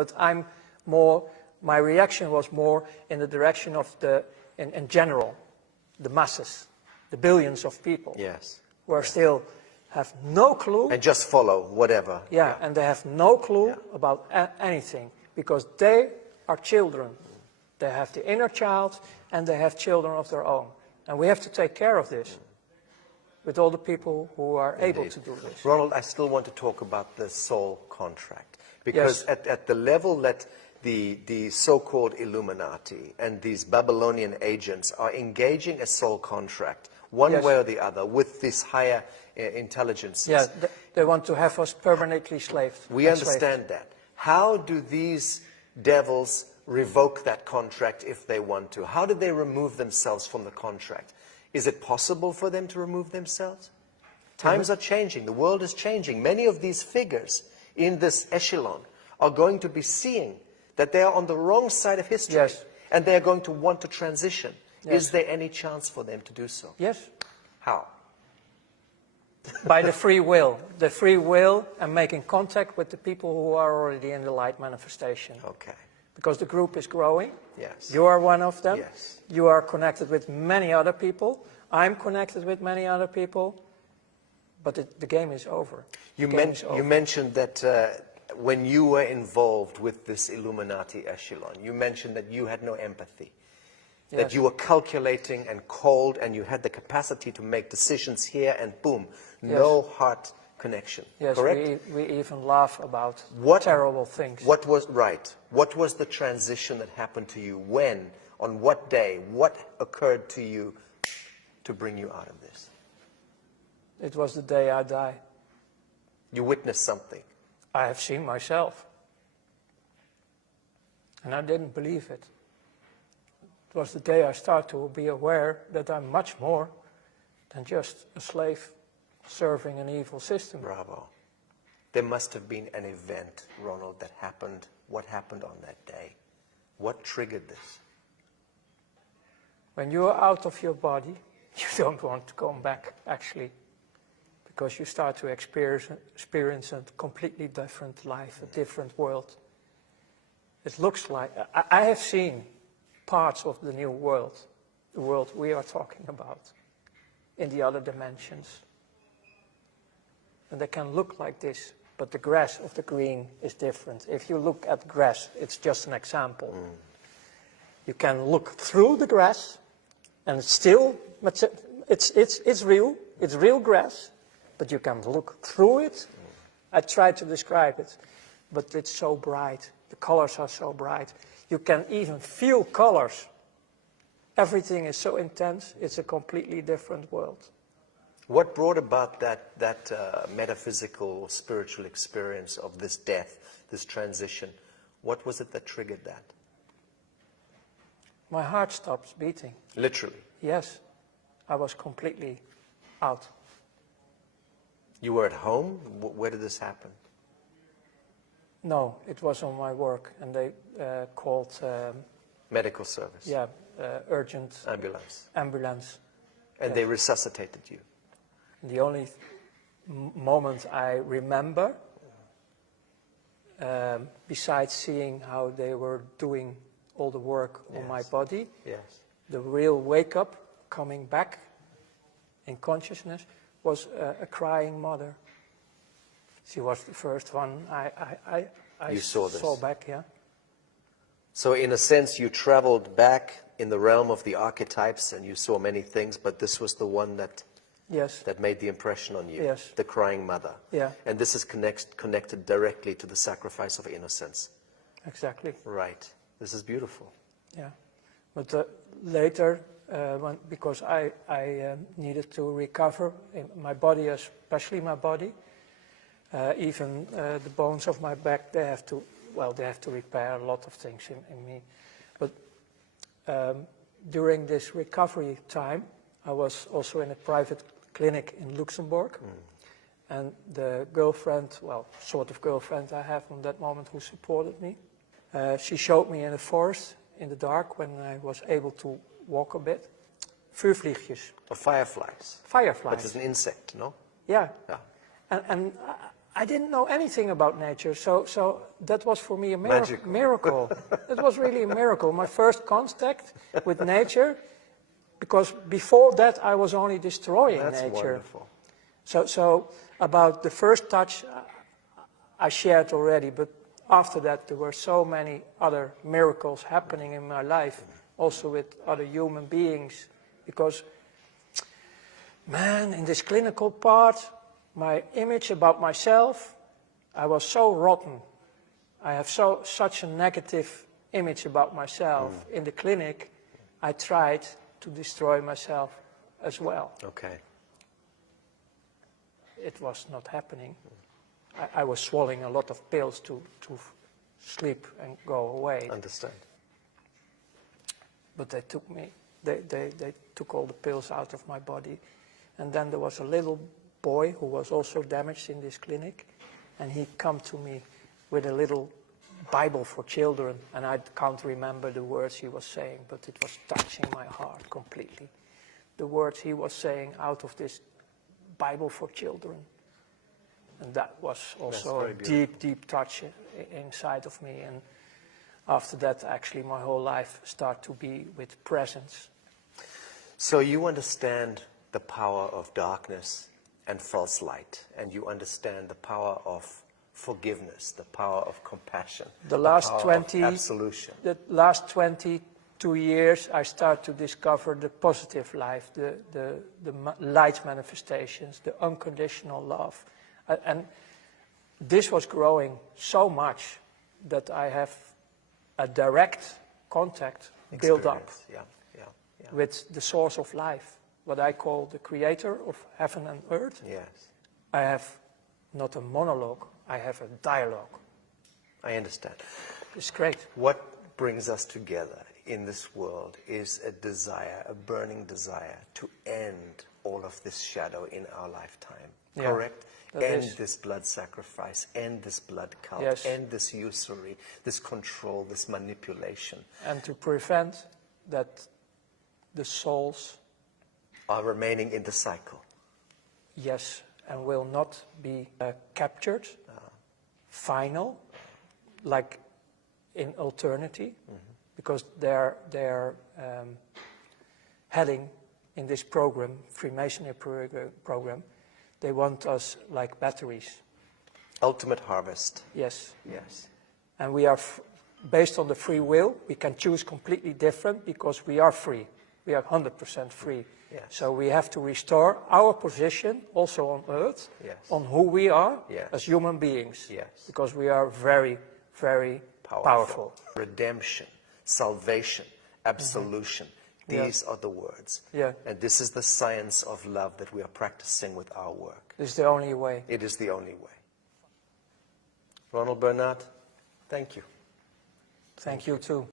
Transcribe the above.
but I'm more, my reaction was more in the direction of in general, the masses, the billions of people. Yes. Who are still have no clue. And just follow whatever. Yeah, and they have no clue about anything, because they are children. They have the inner child and they have children of their own. And we have to take care of this with all the people who are able to do this. Ronald, I still want to talk about the soul contract, because at the level that the so-called Illuminati and these Babylonian agents are engaging a soul contract, one way or the other, with these higher intelligences. Yeah, they want to have us permanently enslaved. We understand that. How do these devils revoke that contract if they want to? How do they remove themselves from the contract? Is it possible for them to remove themselves? Times are changing. The world is changing. Many of these figures in this echelon are going to be seeing that they are on the wrong side of history, and they are going to want to transition. Is there any chance for them to do so? Yes. How? By the free will and making contact with the people who are already in the light manifestation. Okay. Because the group is growing. Yes. You are one of them. Yes. You are connected with many other people. I'm connected with many other people. But the game is over. You mentioned that when you were involved with this Illuminati echelon, you mentioned that you had no empathy. That you were calculating and cold, and you had the capacity to make decisions here, and boom, no heart connection. Yes, correct? We even laugh about terrible things. What was the transition that happened to you? When? On what day? What occurred to you to bring you out of this? It was the day I died. You witnessed something. I have seen myself. And I didn't believe it. It was the day I started to be aware that I'm much more than just a slave serving an evil system. Bravo. There must have been an event, Ronald, that happened. What happened on that day? What triggered this? When you are out of your body, you don't want to come back, actually. Because you start to experience a completely different life, a different world. It looks like, I have seen parts of the new world, the world we are talking about, in the other dimensions. And they can look like this, but the grass of the green is different. If you look at grass, it's just an example. You can look through the grass, and it's still, it's real grass, but you can look through it. I tried to describe it, but it's so bright. The colors are so bright. You can even feel colors. Everything is so intense, it's a completely different world. What brought about that metaphysical, spiritual experience of this death, this transition? What was it that triggered that? My heart stops beating. Literally? Yes. I was completely out. You were at home? Where did this happen? No, it was on my work, and they called... medical service? Yeah, urgent... Ambulance? Ambulance. And they resuscitated you? The only moment I remember, besides seeing how they were doing all the work on my body, the real wake-up, coming back in consciousness, was a crying mother. She was the first one I saw back, yeah. So in a sense, you traveled back in the realm of the archetypes, and you saw many things, but this was the one that made the impression on you, the crying mother. Yeah. And this is connected directly to the sacrifice of innocence. Exactly. Right. This is beautiful. Yeah. But later, because I needed to recover in my body, especially my body, even the bones of my back, they have to repair a lot of things in me. But during this recovery time, I was also in a private clinic in Luxembourg. And the girlfriend, well, sort of girlfriend I have from that moment who supported me, she showed me in the forest, in the dark, when I was able to walk a bit, vuurvliegjes. Fireflies. Fireflies. But it's an insect, no? Yeah. And I didn't know anything about nature, so that was for me a Magical. miracle. It was really a miracle. My first contact with nature, because before that I was only destroying That's nature. wonderful. So about the first touch I shared already, but after that there were so many other miracles happening in my life, also with other human beings, because, man, in this clinical part, my image about myself, I was so rotten. I have such a negative image about myself. In the clinic, I tried to destroy myself as well. Okay. It was not happening. I was swallowing a lot of pills to sleep and go away. Understand. But they took all the pills out of my body. And then there was a little boy who was also damaged in this clinic, and he come to me with a little Bible for children, and I can't remember the words he was saying, but it was touching my heart completely. The words he was saying out of this Bible for children. And that was also a deep, deep touch inside of me. And after that, actually, my whole life started to be with presence. So you understand the power of darkness and false light, and you understand the power of forgiveness, the power of compassion, The last power 20 of absolution. The last 22 years, I start to discover the positive life, the light manifestations, the unconditional love. And this was growing so much that I have a direct contact built up with the source of life, what I call the creator of heaven and earth. Yes. I have not a monologue, I have a dialogue. I understand. It's great. What brings us together in this world is a desire, a burning desire to end all of this shadow in our lifetime. Yeah, correct? that End is. this blood sacrifice, end this blood cult, Yes. end this usury, this control, this manipulation. And to prevent that the souls, Are remaining in the cycle. yes, and will not be captured, final, like in eternity, because they're heading in this program, Freemasonry program, they want us like batteries. Ultimate harvest. Yes. Yes. And we are, based on the free will, we can choose completely different because we are free. We are 100% free. Yes. So we have to restore our position also on earth, Yes. on who we are Yes. as human beings. Yes. Because we are very, very powerful. Redemption, salvation, absolution. These are the words. Yeah. And this is the science of love that we are practicing with our work. This is the only way. It is the only way. Ronald Bernard, thank you. Thank you too.